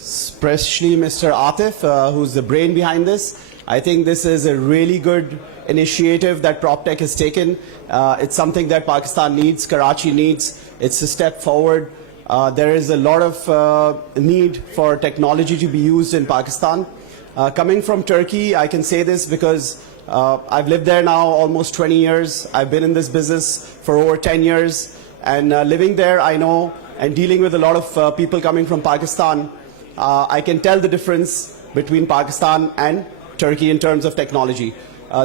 especially Mr. Atif, who's the brain behind this. I think this is a really good initiative that PropTech has taken. It's something that Pakistan needs, Karachi needs. It's a step forward. There is a lot of need for technology to be used in Pakistan. Coming from Turkey, I can say this because I've lived there now almost 20 years. I've been in this business for over 10 years. And living there, I know, and dealing with a lot of people coming from Pakistan, I can tell the difference between Pakistan and Turkey in terms of technology.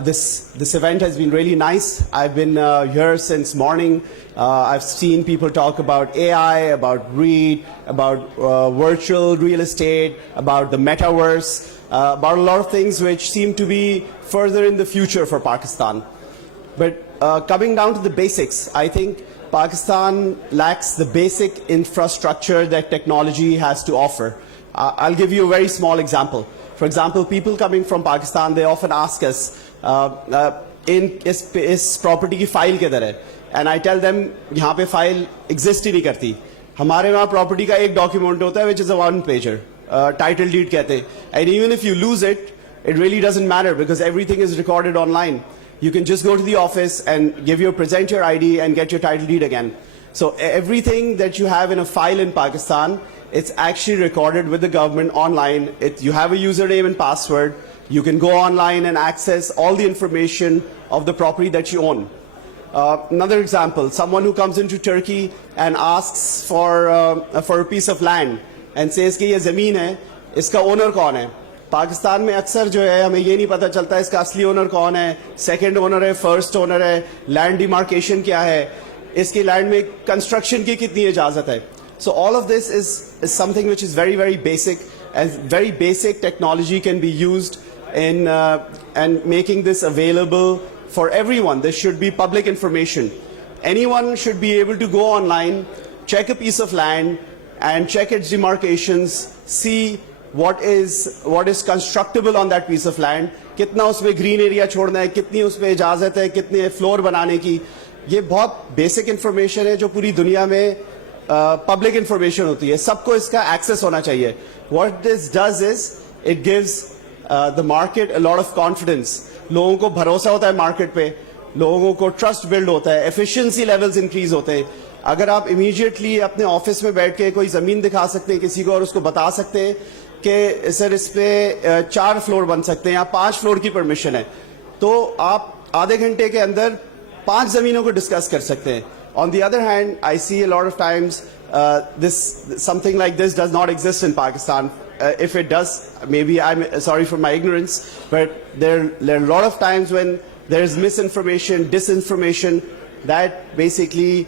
This event has been really nice. I've been here since morning. I've seen people talk about AI, about REIT, about virtual real estate, about the metaverse, about a lot of things which seem to be further in the future for Pakistan. But coming down to the basics, I think Pakistan lacks the basic infrastructure that technology has to offer. I'll give you a very small example. For example, people coming from Pakistan, they often ask us, is property की file किधर है? And I tell them, यहाँ पे file exist ही नहीं करती. हमारे वहाँ property का एक document होता है, which is a one-pager, title deed कहते हैं. And even if you lose it, it really doesn't matter because everything is recorded online. You can just go to the office and present your ID and get your title deed again. So everything that you have in a file in Pakistan, it's actually recorded with the government online. You have a username and password. You can go online and access all the information of the property that you own. Another example, someone who comes into Turkey and asks for a piece of land and says कि ये ज़मीन है, इसका owner कौन है? पाकिस्तान में अक्सर जो है हमें ये नहीं पता चलता इसका असली ओनर कौन है, सेकंड ओनर है, फर्स्ट ओनर है, लैंड डिमार्केशन क्या है, इसकी लैंड में कंस्ट्रक्शन की कितनी इजाजत है. So all of this is something which is very, very basic, and very basic technology can be used in and making this available for everyone. This should be public information. Anyone should be able to go online, check a piece of land and check its demarcations, see what is constructible on that piece of land, कितना उसमें green area छोड़ना है, कितनी उसमें इजाजत है, कितने floor बनाने की. ये बहुत basic information है जो पूरी दुनिया में public information होती है. सबको इसका access होना चाहिए. What this does is it gives the market a lot of confidence. लोगों को भरोसा होता है market पे, लोगों को trust build होता है, efficiency levels increase होते हैं. अगर आप immediately अपने ऑफिस में बैठ के कोई ज़मीन दिखा सकते हैं किसी को और उसको बता सकते हैं कि सर इस पे 4 फ्लोर बन सकते हैं या 5 फ्लोर की परमिशन है, तो आप आधे घंटे के अंदर 5 ज़मीनों को डिस्कस कर सकते हैं. On the other hand, I see a lot of times something like this does not exist in Pakistan. If it does, maybe I'm sorry for my ignorance, but there are a lot of times when there is misinformation, disinformation that basically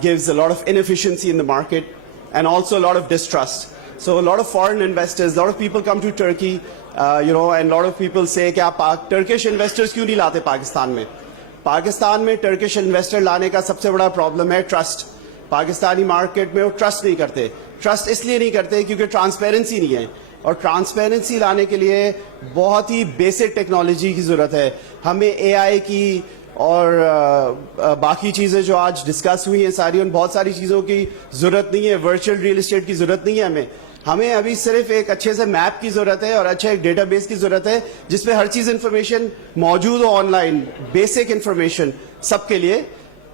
gives a lot of inefficiency in the market and also a lot of distrust. So a lot of foreign investors, a lot of people come to Turkey, and a lot of people say कि आप Turkish investors क्यों नहीं लाते पाकिस्तान में? पाकिस्तान में Turkish investor लाने का सबसे बड़ा problem है trust. पाकिस्तानी मार्केट में वो ट्रस्ट नहीं करते. ट्रस्ट इसलिए नहीं करते क्योंकि ट्रांसपेरेंसी नहीं है, और ट्रांसपेरेंसी लाने के लिए बहुत ही बेसिक टेक्नोलॉजी की ज़रूरत है. हमें एआई की और बाकी चीज़ें जो आज डिस्कस हुई हैं सारी, उन बहुत सारी चीज़ों की ज़रूरत नहीं है. वर्चुअल रियल एस्टेट की ज़रूरत नहीं है. हमें अभी सिर्फ एक अच्छे से मैप की ज़रूरत है और अच्छे एक डेटाबेस की ज़रूरत है जिसमें हर चीज़ इन्फॉर्मेशन मौजूद हो ऑनलाइन, बेसिक इन्फॉर्मेशन सबके लिए,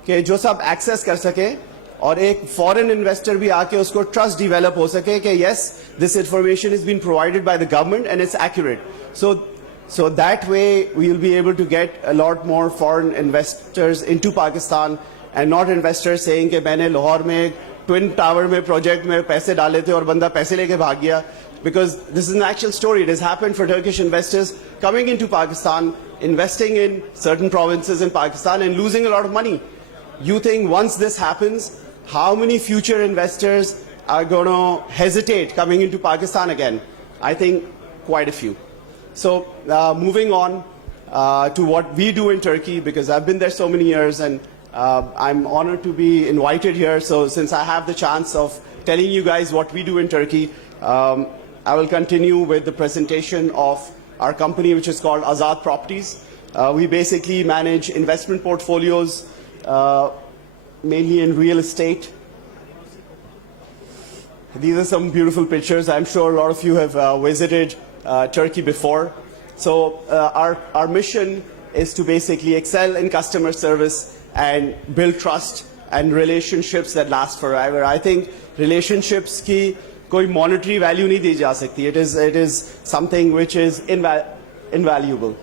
कि जो सब एक्सेस कर सके और एक फॉरेन इन्वेस्टर भी आके उसको ट्रस्ट डेवलप हो सके कि yes this information is been provided by the government and it's accurate. So that way we will be able to get a lot more foreign investors into Pakistan and not investors saying कि मैंने लाहौर में twin tower में project में पैसे डाले थे और बंदा पैसे लेके भाग गया. Because this is an actual story. It has happened for Turkish investors coming into Pakistan, investing in certain provinces in Pakistan and losing a lot of money. You think once this happens, how many future investors are going to hesitate coming into Pakistan again? I think quite a few. So moving on to what we do in Turkey, because I've been there so many years and I'm honored to be invited here. So since I have the chance of telling you guys what we do in Turkey, I will continue with the presentation of our company, which is called Azad Properties. We basically manage investment portfolios, mainly in real estate. These are some beautiful pictures. I'm sure a lot of you have visited Turkey before. So our mission is to basically excel in customer service and build trust and relationships that last forever. I think relationships की कोई monetary value नहीं दी जा सकती. It is something which is invaluable.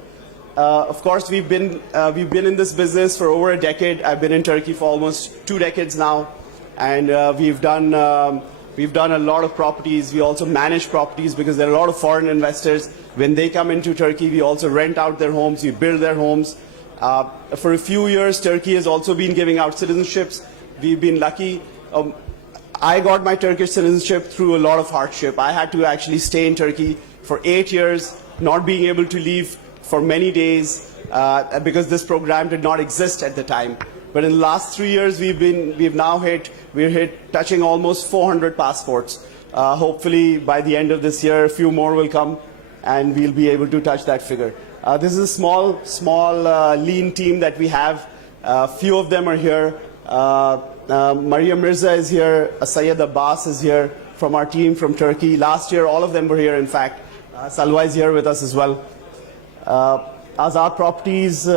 Of course, we've been in this business for over a decade. I've been in Turkey for almost 2 decades now, and we've done a lot of properties. We also manage properties because there are a lot of foreign investors. When they come into Turkey, we also rent out their homes. We build their homes. For a few years, Turkey has also been giving out citizenships. We've been lucky. I got my Turkish citizenship through a lot of hardship. I had to actually stay in Turkey for 8 years, not being able to leave for many days because this program did not exist at the time. But in the last 3 years, we're touching almost 400 passports. Hopefully, by the end of this year, a few more will come, and we'll be able to touch that figure. This is a small, lean team that we have. Few of them are here. Maria Mirza is here. Syed Abbas is here from our team from Turkey. Last year, all of them were here, in fact. Salwa is here with us as well. Azad Properties.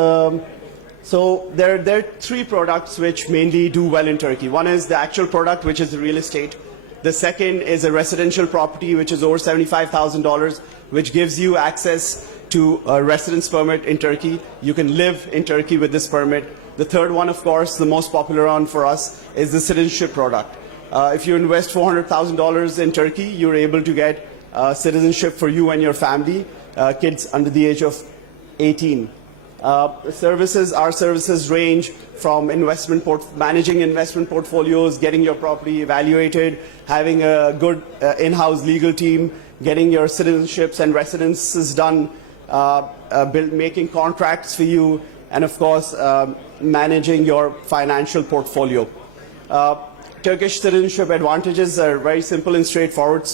So there are 3 products which mainly do well in Turkey. One is the actual product, which is real estate. The second is a residential property, which is over $75,000, which gives you access to a residence permit in Turkey. You can live in Turkey with this permit. The third one, of course, the most popular one for us, is the citizenship product. If you invest $400,000 in Turkey, you're able to get citizenship for you and your family, kids under the age of 18. Our services range from managing investment portfolios, getting your property evaluated, having a good in-house legal team, getting your citizenships and residences done, making contracts for you, and of course, managing your financial portfolio. Turkish citizenship advantages are very simple and straightforward.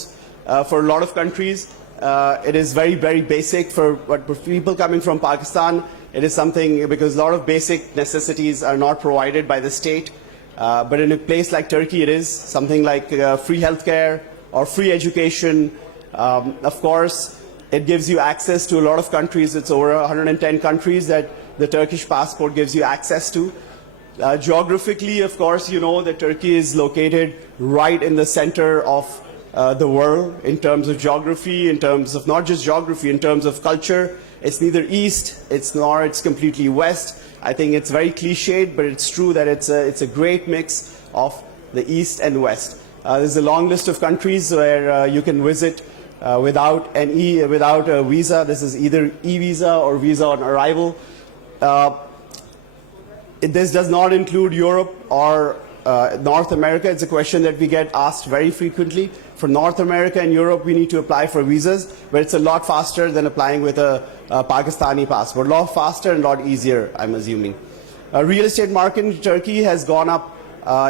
For a lot of countries, it is very, very basic. For people coming from Pakistan, it is something because a lot of basic necessities are not provided by the state. But in a place like Turkey, it is something like free healthcare or free education. Of course, it gives you access to a lot of countries. It's over 110 countries that the Turkish passport gives you access to. Geographically, of course, you know that Turkey is located right in the center of the world in terms of geography, in terms of not just geography, in terms of culture. It's neither east, nor it's completely west. I think it's very cliched, but it's true that it's a great mix of the east and west. There's a long list of countries where you can visit without a visa. This is either e-visa or visa on arrival. This does not include Europe or North America. It's a question that we get asked very frequently. For North America and Europe, we need to apply for visas, but it's a lot faster than applying with a Pakistani passport. A lot faster and a lot easier, I'm assuming. Real estate market in Turkey has gone up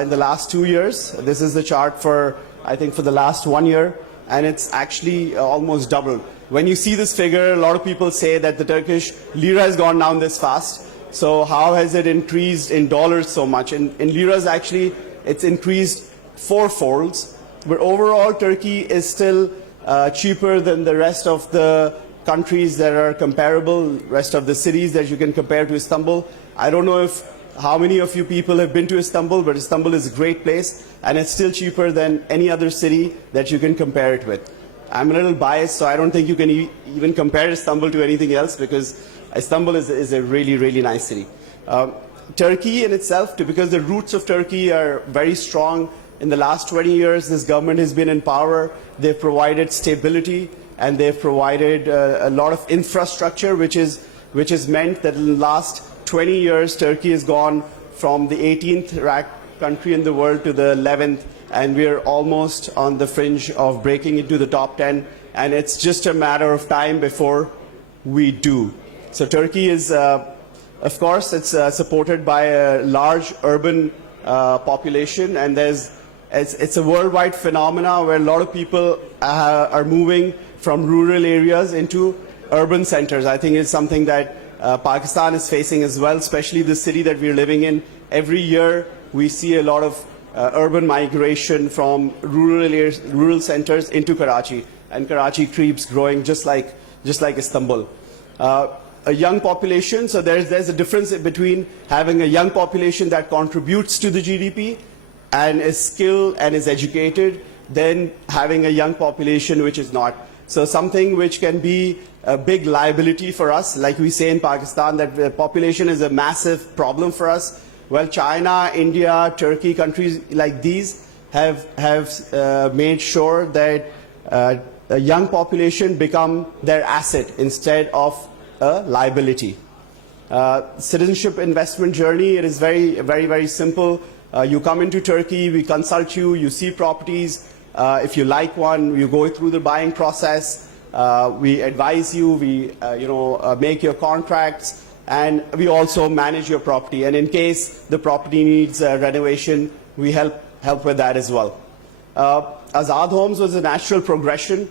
in the last 2 years. This is the chart for, I think, for the last 1 year, and it's actually almost doubled. When you see this figure, a lot of people say that the Turkish lira has gone down this fast. So how has it increased in dollars so much? In liras, actually, it's increased 4-folds. But overall, Turkey is still cheaper than the rest of the countries that are comparable, rest of the cities that you can compare to Istanbul. I don't know how many of you people have been to Istanbul, but Istanbul is a great place, and it's still cheaper than any other city that you can compare it with. I'm a little biased, so I don't think you can even compare Istanbul to anything else, because Istanbul is a really, really nice city. Turkey in itself, because the roots of Turkey are very strong. In the last 20 years, this government has been in power. They've provided stability, and they've provided a lot of infrastructure, which has meant that in the last 20 years, Turkey has gone from the 18th ranked country in the world to the 11th, and we're almost on the fringe of breaking into the top 10, and it's just a matter of time before we do. So Turkey is, of course, it's supported by a large urban population, and it's a worldwide phenomena where a lot of people are moving from rural areas into urban centers. I think it's something that Pakistan is facing as well, especially the city that we're living in. Every year we see a lot of urban migration from rural centers into Karachi, and Karachi keeps growing just like Istanbul. A young population, so there's a difference between having a young population that contributes to the GDP and is skilled and is educated, than having a young population which is not. So something which can be a big liability for us, like we say in Pakistan, that the population is a massive problem for us. Well, China, India, Turkey, countries like these have made sure that a young population become their asset instead of a liability. Citizenship investment journey, it is very simple. You come into Turkey, we consult you, you see properties. If you like one, you go through the buying process. We advise you, we make your contracts, and we also manage your property. And in case the property needs renovation, we help with that as well. Azad Homes was a natural progression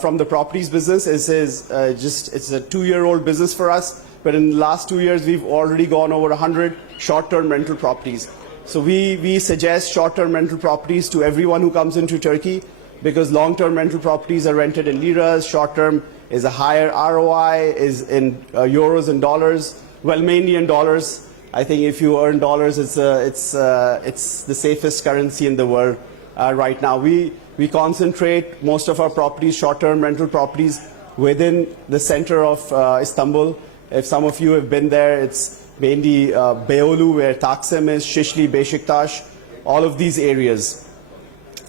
from the properties business. It's a 2-year-old business for us, but in the last 2 years we've already gone over 100 short-term rental properties. So we suggest short-term rental properties to everyone who comes into Turkey, because long-term rental properties are rented in liras, short-term is a higher ROI, is in euros and dollars, well, mainly in dollars. I think if you earn dollars, it's the safest currency in the world right now. We concentrate most of our properties, short-term rental properties, within the center of Istanbul. If some of you have been there, it's mainly Beyoğlu, where Taksim is, Shishli, Beşiktaş, all of these areas.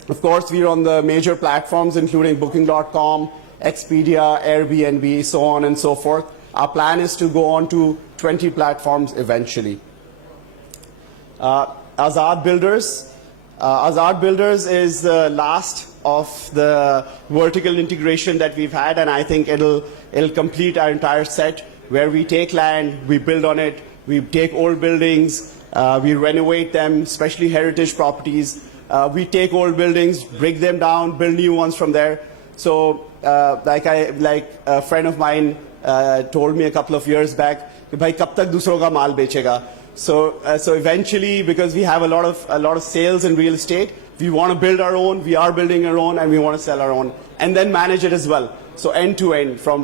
Of course, we're on the major platforms, including Booking.com, Expedia, Airbnb, so on and so forth. Our plan is to go on to 20 platforms eventually. Azad Builders. Azad Builders is the last of the vertical integration that we've had, and I think it'll complete our entire set, where we take land, we build on it, we take old buildings, we renovate them, especially heritage properties. We take old buildings, break them down, build new ones from there. So like a friend of mine told me a couple of years back, "Bhai, kab tak dusron ka maal bechega?" So eventually, because we have a lot of sales in real estate, we want to build our own, we are building our own, and we want to sell our own, and then manage it as well. So end to end, from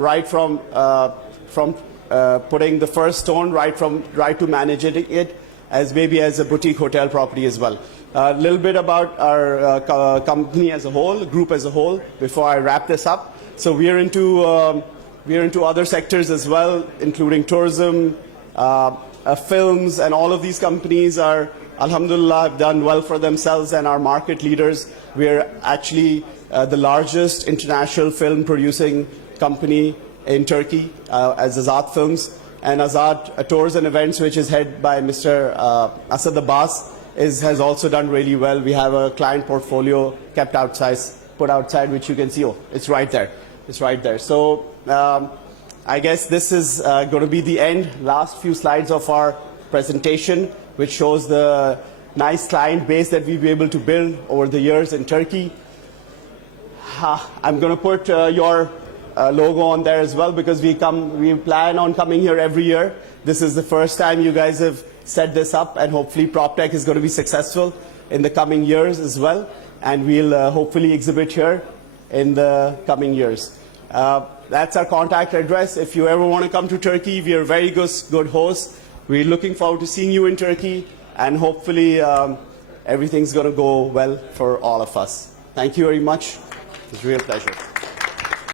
putting the first stone, right to managing it as maybe as a boutique hotel property as well. A little bit about our company as a whole, group as a whole, before I wrap this up. So we are into other sectors as well, including tourism, films, and all of these companies are, alhamdulillah, have done well for themselves and are market leaders. We are actually the largest international film producing company in Turkey as Azad Films, and Azad Tours and Events, which is headed by Mr. Asad Abbas, has also done really well. We have a client portfolio put outside, which you can see. Oh, it's right there. It's right there. So I guess this is going to be the end. Last few slides of our presentation, which shows the nice client base that we've been able to build over the years in Turkey. I'm going to put your logo on there as well, because we plan on coming here every year. This is the first time you guys have set this up, and hopefully PropTech is going to be successful in the coming years as well, and we'll hopefully exhibit here in the coming years. That's our contact address. If you ever want to come to Turkey, we are very good hosts. We're looking forward to seeing you in Turkey, and hopefully everything's going to go well for all of us. Thank you very much. It's a real pleasure.